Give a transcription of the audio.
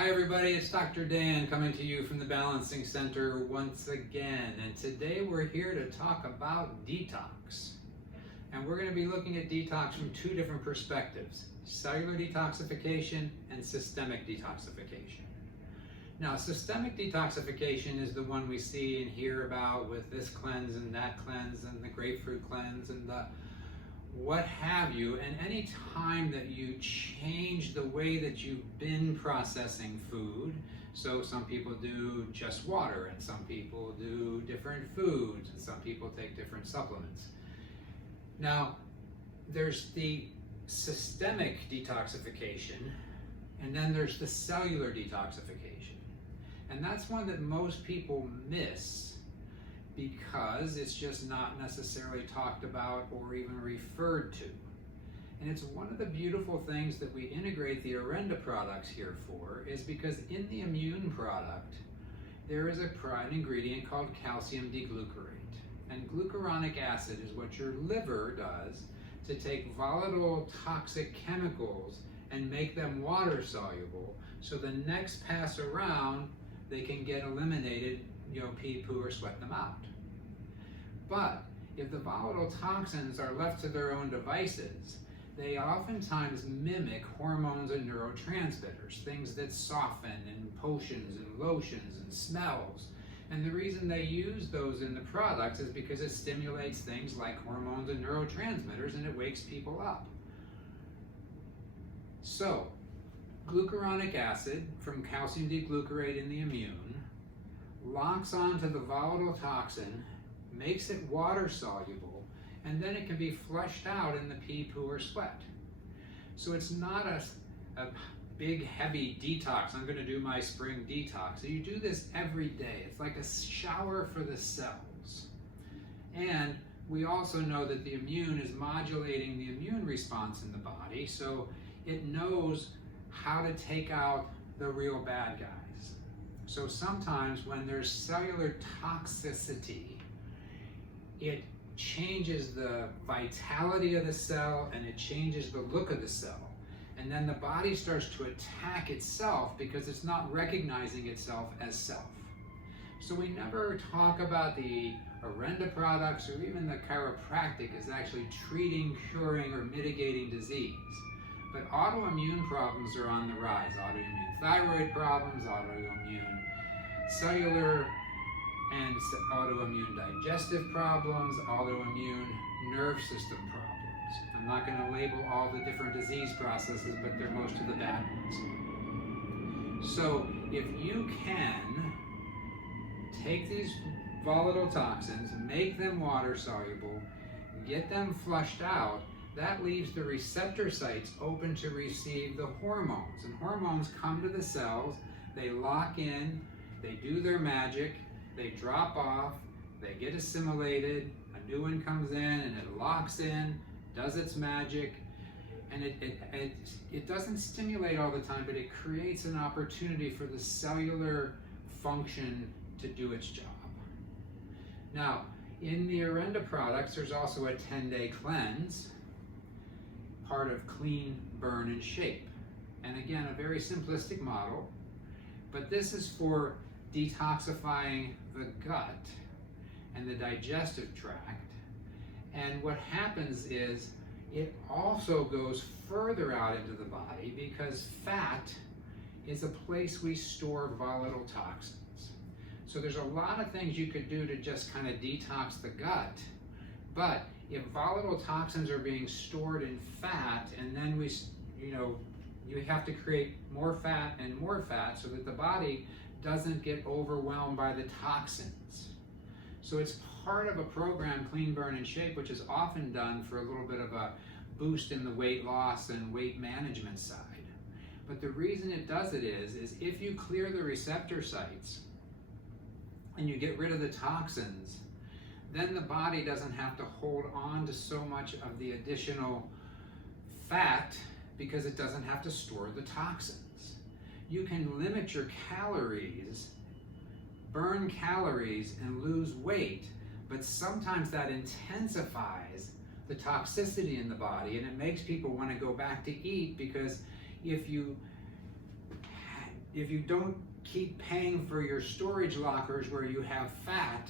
Hi everybody, it's Dr. Dan coming to you from the Balancing Center once again, and today we're here to talk about detox. And we're going to be looking at detox from two different perspectives: cellular detoxification and systemic detoxification. Now, systemic detoxification is the one we see and hear about with this cleanse and that cleanse and the grapefruit cleanse and the what have you, and any time that you change the way that you've been processing food, so some people do just water and some people do different foods and some people take different supplements. Now, there's the systemic detoxification and then there's the cellular detoxification, and that's one that most people miss because it's just not necessarily talked about or even referred to. And it's one of the beautiful things that we integrate the Orenda products here for, is because in the immune product there is an ingredient called calcium deglucarate. And glucuronic acid is what your liver does to take volatile toxic chemicals and make them water soluble, so the next pass around they can get eliminated, pee, poo, or sweat them out. But if the volatile toxins are left to their own devices, they oftentimes mimic hormones and neurotransmitters, things that soften in potions and lotions and smells. And the reason they use those in the products is because it stimulates things like hormones and neurotransmitters, and it wakes people up. So, glucuronic acid from calcium deglucarate in the immune locks onto the volatile toxin, makes it water soluble, and then it can be flushed out in the pee, poo, or sweat. So it's not a big heavy detox. I'm going to do my spring detox. So you do this every day. It's like a shower for the cells. And we also know that the immune is modulating the immune response in the body, so it knows how to take out the real bad guys. So sometimes when there's cellular toxicity, it changes the vitality of the cell and it changes the look of the cell. And then the body starts to attack itself because it's not recognizing itself as self. So we never talk about the Orenda products or even the chiropractic as actually treating, curing, or mitigating disease. But autoimmune problems are on the rise. Autoimmune thyroid problems, autoimmune cellular and autoimmune digestive problems, autoimmune nerve system problems. I'm not going to label all the different disease processes, but they're most of the bad ones. So if you can take these volatile toxins, make them water soluble, get them flushed out, that leaves the receptor sites open to receive the hormones. And hormones come to the cells, they lock in, they do their magic, they drop off, they get assimilated, a new one comes in and it locks in, does its magic, and it doesn't stimulate all the time, but it creates an opportunity for the cellular function to do its job. Now, in the Orenda products, there's also a 10-day cleanse, part of clean, burn, and shape. And again, a very simplistic model, but this is for detoxifying the gut and the digestive tract. And what happens is it also goes further out into the body because fat is a place we store volatile toxins. So there's a lot of things you could do to just kind of detox the gut, but if volatile toxins are being stored in fat, and then you have to create more fat and more fat so that the body doesn't get overwhelmed by the toxins. So it's part of a program, Clean, Burn, and Shape, which is often done for a little bit of a boost in the weight loss and weight management side. But the reason it does it is if you clear the receptor sites and you get rid of the toxins, then the body doesn't have to hold on to so much of the additional fat because it doesn't have to store the toxins. You can limit your calories, burn calories, and lose weight, but sometimes that intensifies the toxicity in the body, and it makes people want to go back to eat, because if you if you don't keep paying for your storage lockers where you have fat,